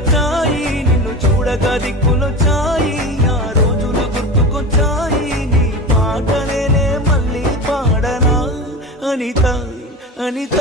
కలలొచ్చాయి, నిన్ను చూడగా దిక్కులొచ్చాయి, ఆ రోజులు గుర్తుకొచ్చాయి. నీ పాటలేనే మళ్ళీ పాడనా అనిత అనిత.